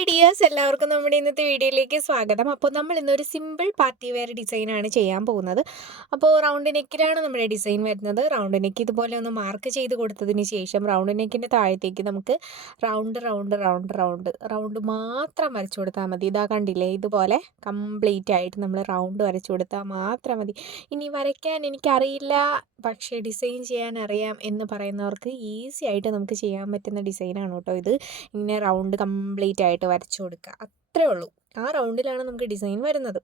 Hi dears എല്ലാവർക്കും നമ്മുടെ ഇന്നത്തെ വീഡിയോയിലേക്ക് സ്വാഗതം. അപ്പോൾ നമ്മൾ ഇന്നൊരു സിമ്പിൾ പാർട്ടി വെയർ ഡിസൈനാണ് ചെയ്യാൻ പോകുന്നത്. അപ്പോൾ റൗണ്ട് നെക്കിലാണ് നമ്മുടെ ഡിസൈൻ വരുന്നത്. റൗണ്ട് നെക്ക് ഇതുപോലെ ഒന്ന് മാർക്ക് ചെയ്ത് കൊടുത്തതിന് ശേഷം റൗണ്ട് നെക്കിന്റെ താഴത്തേക്ക് നമുക്ക് round round round round round മാത്രം വരച്ചു കൊടുത്താൽ മതി. ഇതാ കണ്ടില്ലേ? ഇതുപോലെ കംപ്ലീറ്റ് ആയിട്ട് നമ്മൾ റൗണ്ട് വരച്ചു കൊടുത്താൽ മാത്രം മതി. ഇനി വരയ്ക്കാൻ എനിക്കറിയില്ല. പക്ഷേ ഡിസൈൻ ചെയ്യാൻ അറിയാം എന്ന് പറയുന്നവർക്ക് ഈസി ആയിട്ട് നമുക്ക് ചെയ്യാൻ പറ്റുന്ന ഡിസൈനാണ് കേട്ടോ ഇത്. ഇങ്ങനെ റൗണ്ട് കംപ്ലീറ്റ് ആയിട്ട് വരച്ചു കൊടുക്കുക. അത്രേ ഉള്ളൂ. ആ റൗണ്ടിലാണ് നമുക്ക് ഡിസൈൻ വരുന്നത്.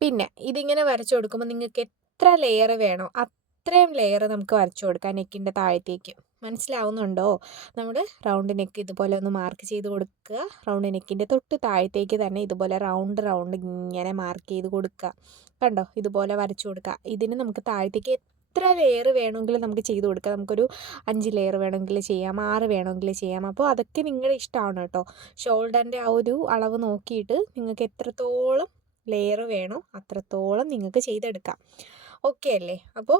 പിന്നെ ഇതിങ്ങനെ വരച്ചു കൊടുക്കുമ്പോൾ നിങ്ങൾക്ക് എത്ര ലെയർ വേണോ അത്രയും ലെയർ നമുക്ക് വരച്ചു കൊടുക്കാം നെക്കിന്റെ താഴത്തേക്ക്. മനസ്സിലാവുന്നുണ്ടോ? നമ്മൾ റൗണ്ട് നെക്ക് ഇതുപോലെ ഒന്ന് മാർക്ക് ചെയ്ത് കൊടുക്കുക. റൗണ്ട് നെക്കിന്റെ തൊട്ട് താഴത്തേക്ക് തന്നെ ഇതുപോലെ റൗണ്ട് റൗണ്ട് ഇങ്ങനെ മാർക്ക് ചെയ്ത് കൊടുക്കുക. കണ്ടോ? ഇതുപോലെ വരച്ചു കൊടുക്കുക. ഇതിന് നമുക്ക് താഴത്തേക്ക് എത്ര ലെയർ വേണമെങ്കിലും നമുക്ക് ചെയ്ത് കൊടുക്കാം. നമുക്കൊരു അഞ്ച് ലെയർ വേണമെങ്കിൽ ചെയ്യാം ആറ് വേണമെങ്കിൽ ചെയ്യാം. അപ്പോൾ അതൊക്കെ നിങ്ങളുടെ ഇഷ്ടമാണ് കേട്ടോ. ഷോൾഡറിന്റെ ആ ഒരു അളവ് നോക്കിയിട്ട് നിങ്ങൾക്ക് എത്രത്തോളം ലെയർ വേണോ അത്രത്തോളം നിങ്ങൾക്ക് ചെയ്തെടുക്കാം. ഓക്കെ അല്ലേ? അപ്പോൾ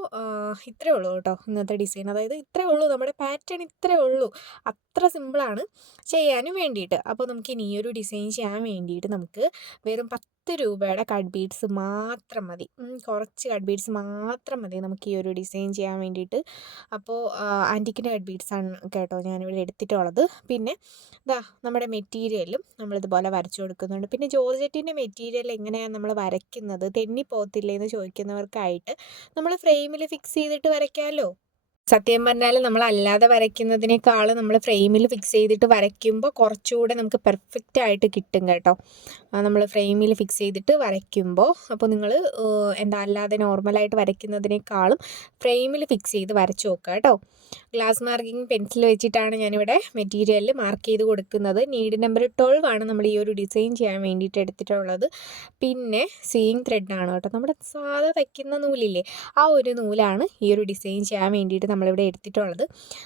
ഇത്രേ ഉള്ളൂ കേട്ടോ ഇന്നത്തെ ഡിസൈൻ അതായത് ഇത്രേ ഉള്ളൂ. നമ്മുടെ പാറ്റേൺ ഇത്രേ ഉള്ളൂ. അത്ര സിമ്പിളാണ് ചെയ്യാനും വേണ്ടിയിട്ട്. അപ്പോൾ നമുക്ക് ഇനി ഒരു ഡിസൈൻ ചെയ്യാൻ വേണ്ടിയിട്ട് നമുക്ക് വെറും പത്ത് രൂപയുടെ കട്ട് ബീഡ്സ് മാത്രം മതി. കുറച്ച് കട്ട് ബീഡ്സ് മാത്രം മതി നമുക്ക് ഈ ഒരു ഡിസൈൻ ചെയ്യാൻ വേണ്ടിയിട്ട്. അപ്പോൾ ആന്റിക്കിന്റെ കട്ട് ആണ് കേട്ടോ ഞാനിവിടെ എടുത്തിട്ടുള്ളത്. പിന്നെ ഇതാ നമ്മുടെ മെറ്റീരിയലും നമ്മളിതുപോലെ വരച്ചു കൊടുക്കുന്നുണ്ട്. പിന്നെ ജോർജറ്റിന്റെ മെറ്റീരിയൽ എങ്ങനെയാണ് നമ്മൾ വരയ്ക്കുന്നത്? തെന്നിപ്പോകത്തില്ലേ എന്ന് ചോദിക്കുന്നവർക്കായിട്ട് നമ്മൾ ഫ്രെയിമിൽ ഫിക്സ് ചെയ്തിട്ട് വരയ്ക്കാമല്ലോ. സത്യം പറഞ്ഞാൽ നമ്മൾ അല്ലാതെ വരയ്ക്കുന്നതിനേക്കാൾ നമ്മൾ ഫ്രെയിമിൽ ഫിക്സ് ചെയ്തിട്ട് വരയ്ക്കുമ്പോൾ കുറച്ചുകൂടെ നമുക്ക് പെർഫെക്റ്റ് ആയിട്ട് കിട്ടും കേട്ടോ. നമ്മൾ ഫ്രെയിമിൽ ഫിക്സ് ചെയ്തിട്ട് വരയ്ക്കുമ്പോൾ അപ്പോൾ നിങ്ങൾ എന്താ അല്ലാതെ നോർമലായിട്ട് വരയ്ക്കുന്നതിനേക്കാളും ഫ്രെയിമിൽ ഫിക്സ് ചെയ്ത് വരച്ച് നോക്കുക കേട്ടോ. ഗ്ലാസ് മാർക്കിംഗ് പെൻസിൽ വെച്ചിട്ടാണ് ഞാനിവിടെ മെറ്റീരിയലിൽ മാർക്ക് ചെയ്ത് കൊടുക്കുന്നത്. നീഡ് നമ്പർ ട്വൽവ് ആണ് നമ്മൾ ഈ ഒരു ഡിസൈൻ ചെയ്യാൻ വേണ്ടിയിട്ട് എടുത്തിട്ടുള്ളത്. പിന്നെ സീയിങ് ത്രെഡാണ് കേട്ടോ. നമ്മുടെ സാധാ തയ്ക്കുന്ന നൂലില്ലേ ആ ഒരു നൂലാണ് ഈ ഒരു ഡിസൈൻ ചെയ്യാൻ വേണ്ടിയിട്ട് നമ്മളിവിടെ എടുത്തിട്ടുള്ളത്.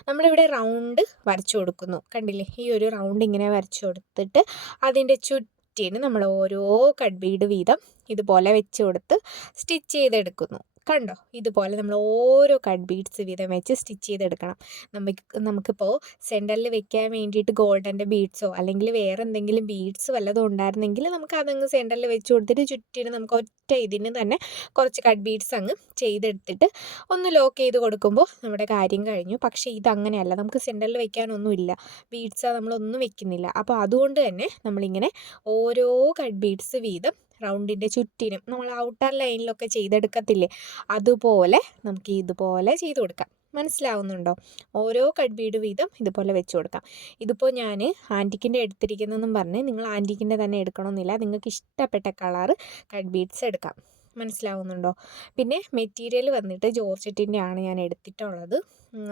നമ്മളിവിടെ റൗണ്ട് വരച്ചു കൊടുക്കുന്നു. കണ്ടില്ലേ? ഈ ഒരു റൗണ്ട് ഇങ്ങനെ വരച്ചു കൊടുത്തിട്ട് അതിന്റെ ചുറ്റിന് നമ്മൾ ഓരോ കട്ട് ബീഡ് വീതം ഇതുപോലെ വെച്ച് കൊടുത്ത് സ്റ്റിച്ച് ചെയ്തെടുക്കുന്നു. കണ്ടോ? ഇതുപോലെ നമ്മൾ ഓരോ കട്ട് ബീഡ്സ് വീതം വെച്ച് സ്റ്റിച്ച് ചെയ്തെടുക്കണം. നമുക്ക് നമുക്കിപ്പോൾ സെന്ററിൽ വെക്കാൻ വേണ്ടിയിട്ട് ഗോൾഡന്റെ ബീഡ്സോ അല്ലെങ്കിൽ വേറെ എന്തെങ്കിലും ബീഡ്സ് വല്ലതും ഉണ്ടായിരുന്നെങ്കിൽ നമുക്ക് അതങ്ങ് സെന്ററിൽ വെച്ച് കൊടുത്തിട്ട് ചുറ്റിന് നമുക്ക് ഒറ്റ ഇതിന് തന്നെ കുറച്ച് കട്ട് ബീഡ്സ് അങ്ങ് ചെയ്തെടുത്തിട്ട് ഒന്ന് ലോക്ക് ചെയ്ത് കൊടുക്കുമ്പോൾ നമ്മുടെ കാര്യം കഴിഞ്ഞു. പക്ഷേ ഇതങ്ങനെയല്ല. നമുക്ക് സെന്ററിൽ വെക്കാനൊന്നുമില്ല ബീഡ്സ് നമ്മളൊന്നും വെക്കുന്നില്ല. അപ്പോൾ അതുകൊണ്ട് തന്നെ നമ്മളിങ്ങനെ ഓരോ കട്ട് ബീഡ്സ് വീതം റൗണ്ടിന്റെ ചുറ്റിനും നമ്മൾ ഔട്ടർ ലൈനിലൊക്കെ ചെയ്തെടുക്കത്തില്ലേ? അതുപോലെ നമുക്ക് ഇതുപോലെ ചെയ്ത് കൊടുക്കാം. മനസ്സിലാവുന്നുണ്ടോ? ഓരോ കഡ്ബീഡ് വീതം ഇതുപോലെ വെച്ച് കൊടുക്കാം. ഇതിപ്പോൾ ഞാൻ ആന്റിക്കിന്റെ എടുത്തിരിക്കുന്നതെന്നും പറഞ്ഞ് നിങ്ങൾ ആന്റിക്കിന്റെ തന്നെ എടുക്കണമെന്നില്ല. നിങ്ങൾക്ക് ഇഷ്ടപ്പെട്ട കളറ് കഡ്ബീഡ്സ് എടുക്കാം. മനസ്സിലാവുന്നുണ്ടോ? പിന്നെ മെറ്റീരിയൽ വന്നിട്ട് ജോർജറ്റിന്റെ ആണ് ഞാൻ എടുത്തിട്ടുള്ളത്.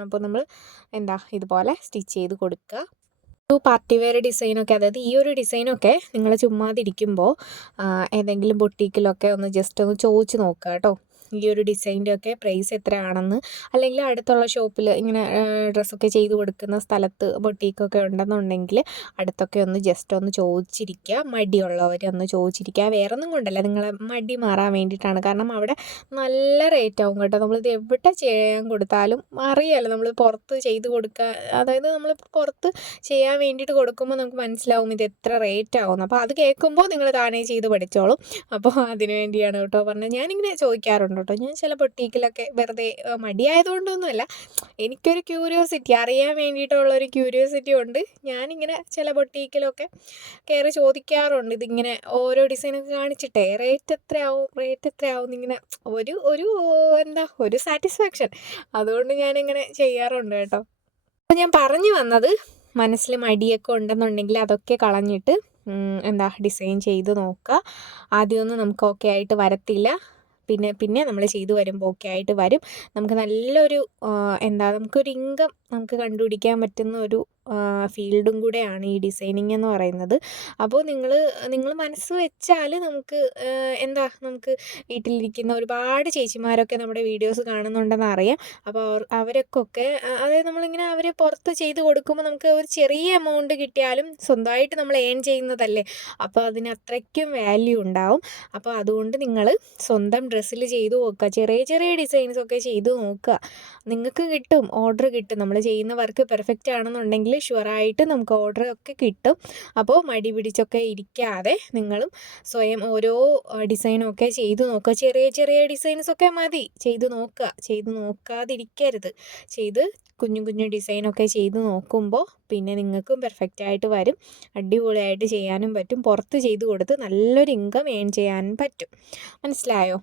അപ്പോൾ നമ്മൾ എന്താ ഇതുപോലെ സ്റ്റിച്ച് ചെയ്ത് കൊടുക്കുക. പാർട്ടി വെയർ ഡിസൈനൊക്കെ അതായത് ഈ ഒരു ഡിസൈനൊക്കെ നിങ്ങൾ ചുമ്മാതിരിക്കുമ്പോൾ ഏതെങ്കിലും ബൊട്ടീക്കിലൊക്കെ ഒന്ന് ജസ്റ്റ് ഒന്ന് ചോദിച്ച് നോക്കുക കേട്ടോ ഈ ഒരു ഡിസൈന്റെ ഒക്കെ പ്രൈസ് എത്രയാണെന്ന് അല്ലെങ്കിൽ അടുത്തുള്ള ഷോപ്പിൽ ഇങ്ങനെ ഡ്രസ്സൊക്കെ ചെയ്ത് കൊടുക്കുന്ന സ്ഥലത്ത് ബൊട്ടീക്കൊക്കെ ഉണ്ടെന്നുണ്ടെങ്കിൽ അടുത്തൊക്കെ ഒന്ന് ജസ്റ്റ് ഒന്ന് ചോദിച്ചിരിക്കുക. മടിയുള്ളവർ ഒന്ന് ചോദിച്ചിരിക്കുക. വേറെ ഒന്നും കൊണ്ടല്ല. നിങ്ങളെ മടി മാറാൻ വേണ്ടിയിട്ടാണ്. കാരണം അവിടെ നല്ല റേറ്റ് ആവും കേട്ടോ. നമ്മളിത് എവിടെ ചെയ്യാൻ കൊടുത്താലും അറിയാമല്ലോ നമ്മൾ പുറത്ത് ചെയ്ത് കൊടുക്കുക അതായത് നമ്മൾ പുറത്ത് ചെയ്യാൻ വേണ്ടിയിട്ട് കൊടുക്കുമ്പോൾ നമുക്ക് മനസ്സിലാവും ഇത് എത്ര റേറ്റ് ആവുമെന്ന് അപ്പോൾ അത് കേൾക്കുമ്പോൾ നിങ്ങൾ താനേ ചെയ്ത് പഠിച്ചോളും. അപ്പോൾ അതിന് വേണ്ടിയാണ് കേട്ടോ പറഞ്ഞത്. ഞാനിങ്ങനെ ചോദിക്കാറുണ്ട് കേട്ടോ ഞാൻ ചില ബൊട്ടീക്കിലൊക്കെ വെറുതെ മടിയായതുകൊണ്ടൊന്നുമല്ല. എനിക്കൊരു ക്യൂരിയോസിറ്റി അറിയാൻ വേണ്ടിയിട്ടുള്ള ഒരു ക്യൂരിയോസിറ്റി ഉണ്ട്. ഞാനിങ്ങനെ ചില ബൊട്ടീക്കിലൊക്കെ കയറി ചോദിക്കാറുണ്ട്. ഇതിങ്ങനെ ഓരോ ഡിസൈനൊക്കെ കാണിച്ചിട്ട് റേറ്റ് എത്രയാവും റേറ്റ് എത്രയാവും ഇങ്ങനെ ഒരു ഒരു എന്താ ഒരു സാറ്റിസ്ഫാക്ഷൻ അതുകൊണ്ട് ഞാനിങ്ങനെ ചെയ്യാറുണ്ട് കേട്ടോ. അപ്പോൾ ഞാൻ പറഞ്ഞു വന്നത് മനസ്സിൽ മടിയൊക്കെ ഉണ്ടെന്നുണ്ടെങ്കിൽ അതൊക്കെ കളഞ്ഞിട്ട് എന്താ ഡിസൈൻ ചെയ്ത് നോക്കുക. ആദ്യമൊന്നും നമുക്ക് ഓക്കെ ആയിട്ട് വരത്തില്ല. പിന്നെ പിന്നെ നമ്മൾ ചെയ്തു വരുമ്പോൾ ഒക്കെ ആയിട്ട് വരും. നമുക്ക് നല്ലൊരു എന്താ നമുക്കൊരു ഇൻകം നമുക്ക് കണ്ടുപിടിക്കാൻ പറ്റുന്ന ഒരു ഫീൽഡും കൂടെയാണ് ഈ ഡിസൈനിങ് എന്ന് പറയുന്നത്. അപ്പോൾ നിങ്ങൾ നിങ്ങൾ മനസ്സ് വെച്ചാൽ നമുക്ക് എന്താ നമുക്ക് വീട്ടിലിരിക്കുന്ന ഒരുപാട് ചേച്ചിമാരൊക്കെ നമ്മുടെ വീഡിയോസ് കാണുന്നുണ്ടെന്ന് അറിയാം. അപ്പോൾ അവരൊക്കെ അതായത് നമ്മളിങ്ങനെ അവരെ പുറത്ത് ചെയ്ത് കൊടുക്കുമ്പോൾ നമുക്ക് ഒരു ചെറിയ എമൗണ്ട് കിട്ടിയാലും സ്വന്തമായിട്ട് നമ്മൾ ഏൺ ചെയ്യുന്നതല്ലേ. അപ്പോൾ അതിന് അത്രയ്ക്കും വാല്യൂ ഉണ്ടാവും. അപ്പോൾ അതുകൊണ്ട് നിങ്ങൾ സ്വന്തം ഡ്രസ്സിൽ ചെയ്ത് നോക്കുക. ചെറിയ ചെറിയ ഡിസൈൻസ് ഒക്കെ ചെയ്ത് നോക്കുക. നിങ്ങൾക്ക് കിട്ടും ഓർഡർ കിട്ടും. നമ്മൾ ചെയ്യുന്ന വർക്ക് പെർഫെക്റ്റ് ആണെന്നുണ്ടെങ്കിൽ ചെയ്യുകയാണെങ്കിൽ ഷുവറായിട്ട് നമുക്ക് ഓർഡർ ഒക്കെ കിട്ടും. അപ്പോൾ മടി പിടിച്ചൊക്കെ ഇരിക്കാതെ നിങ്ങളും സ്വയം ഓരോ ഡിസൈനൊക്കെ ചെയ്തു ചെയ്ത് നോക്കുക. ചെറിയ ചെറിയ ഡിസൈൻസൊക്കെ മതി. ചെയ്ത് നോക്കുക. ചെയ്ത് നോക്കാതിരിക്കരുത്. ചെയ്ത് കുഞ്ഞു കുഞ്ഞു ഡിസൈനൊക്കെ ചെയ്ത് നോക്കുമ്പോൾ പിന്നെ നിങ്ങൾക്കും പെർഫെക്റ്റ് ആയിട്ട് വരും. അടിപൊളിയായിട്ട് ചെയ്യാനും പറ്റും. പുറത്ത് ചെയ്ത് കൊടുത്ത് നല്ലൊരു ഇൻകം ഏൺ ചെയ്യാനും പറ്റും. മനസ്സിലായോ?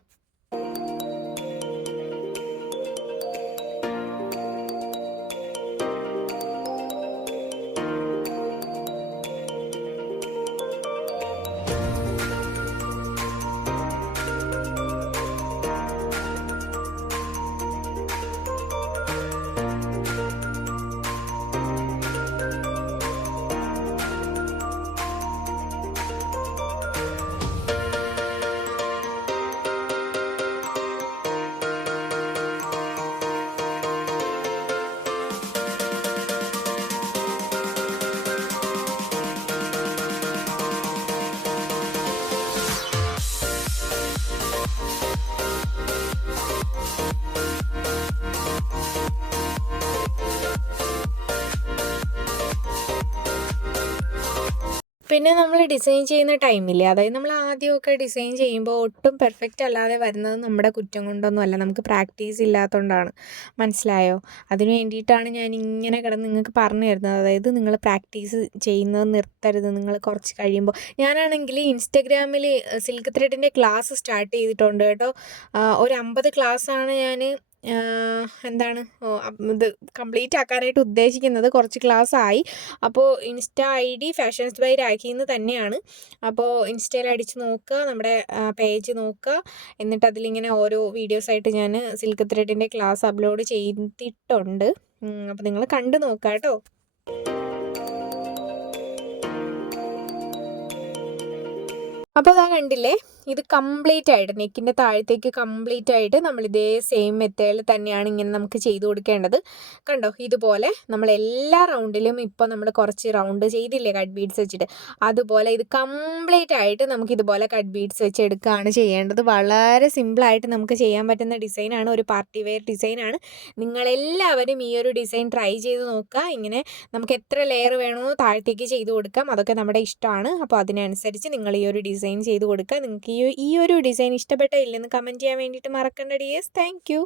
പിന്നെ നമ്മൾ ഡിസൈൻ ചെയ്യുന്ന ടൈമില്ലേ? അതായത് നമ്മൾ ആദ്യമൊക്കെ ഡിസൈൻ ചെയ്യുമ്പോൾ ഒട്ടും പെർഫെക്റ്റ് അല്ലാതെ വരുന്നത് നമ്മുടെ കുറ്റം കൊണ്ടൊന്നും അല്ല. നമുക്ക് പ്രാക്ടീസ് ഇല്ലാത്തതുകൊണ്ടാണ് മനസ്സിലായോ? അതിന് വേണ്ടിയിട്ടാണ് ഞാൻ ഇങ്ങനെ കിടന്ന് നിങ്ങൾക്ക് പറഞ്ഞു തരുന്നത്. അതായത് നിങ്ങൾ പ്രാക്ടീസ് ചെയ്യുന്നത് നിർത്തരുത്. നിങ്ങൾ കുറച്ച് കഴിയുമ്പോൾ ഞാനാണെങ്കിൽ ഇൻസ്റ്റഗ്രാമിൽ സിൽക്ക് ത്രെഡിന്റെ ക്ലാസ് സ്റ്റാർട്ട് ചെയ്തിട്ടുണ്ട് കേട്ടോ. ഒരു അമ്പത് ക്ലാസ്സാണ് ഞാൻ എന്താണ്? ഇത് കംപ്ലീറ്റ് ആക്കാനായിട്ട് ഉദ്ദേശിക്കുന്നത് കുറച്ച് ക്ലാസ് ആയി അപ്പോൾ insta I D fashions by Rakhi എന്ന് തന്നെയാണ്. അപ്പോൾ ഇൻസ്റ്റയിൽ അടിച്ച് നോക്കുക നമ്മുടെ പേജ് നോക്കുക. എന്നിട്ട് അതിലിങ്ങനെ ഓരോ വീഡിയോസ് ആയിട്ട് ഞാൻ സിൽക്ക് ത്രെഡിന്റെ ക്ലാസ് അപ്ലോഡ് ചെയ്തിട്ടുണ്ട്. അപ്പോൾ നിങ്ങൾ കണ്ടു നോക്കുക കേട്ടോ. അപ്പോൾ അതാ കണ്ടില്ലേ? ഇത് കംപ്ലീറ്റ് ആയിട്ട് നെക്കിന്റെ താഴത്തേക്ക് കംപ്ലീറ്റ് ആയിട്ട് നമ്മൾ ഇതേ സെയിം മെത്തേഡിൽ തന്നെയാണ് ഇങ്ങനെ നമുക്ക് ചെയ്ത് കൊടുക്കേണ്ടത്. കണ്ടോ? ഇതുപോലെ നമ്മൾ എല്ലാ റൗണ്ടിലും ഇപ്പോൾ നമ്മൾ കുറച്ച് റൗണ്ട് ചെയ്തില്ലേ കട്ട് ബീഡ്സ് വെച്ചിട്ട്. അതുപോലെ ഇത് കംപ്ലീറ്റ് ആയിട്ട് നമുക്ക് ഇതുപോലെ കട്ട് ബീഡ്സ് വെച്ച് എടുക്കുകയാണ് ചെയ്യേണ്ടത്. വളരെ സിമ്പിളായിട്ട് നമുക്ക് ചെയ്യാൻ പറ്റുന്ന ഡിസൈനാണ് ഒരു പാർട്ടി വെയർ ഡിസൈനാണ് നിങ്ങളെല്ലാവരും ഈ ഒരു ഡിസൈൻ ട്രൈ ചെയ്ത് നോക്കുക. ഇങ്ങനെ നമുക്ക് എത്ര ലെയർ വേണമോ താഴത്തേക്ക് ചെയ്ത് കൊടുക്കാം. അതൊക്കെ നമ്മുടെ ഇഷ്ടമാണ്. അപ്പോൾ അതിനനുസരിച്ച് നിങ്ങൾ ഈ ഒരു ഡിസൈൻ ചെയ്ത് കൊടുക്കുക. നിങ്ങൾക്ക് ഈ ഒരു ഡിസൈൻ ഇഷ്ടപ്പെട്ടോ ഇല്ലെന്ന് കമന്റ് ചെയ്യാൻ വേണ്ടിയിട്ട് മറക്കണ്ട ഡിയേഴ്സ് താങ്ക്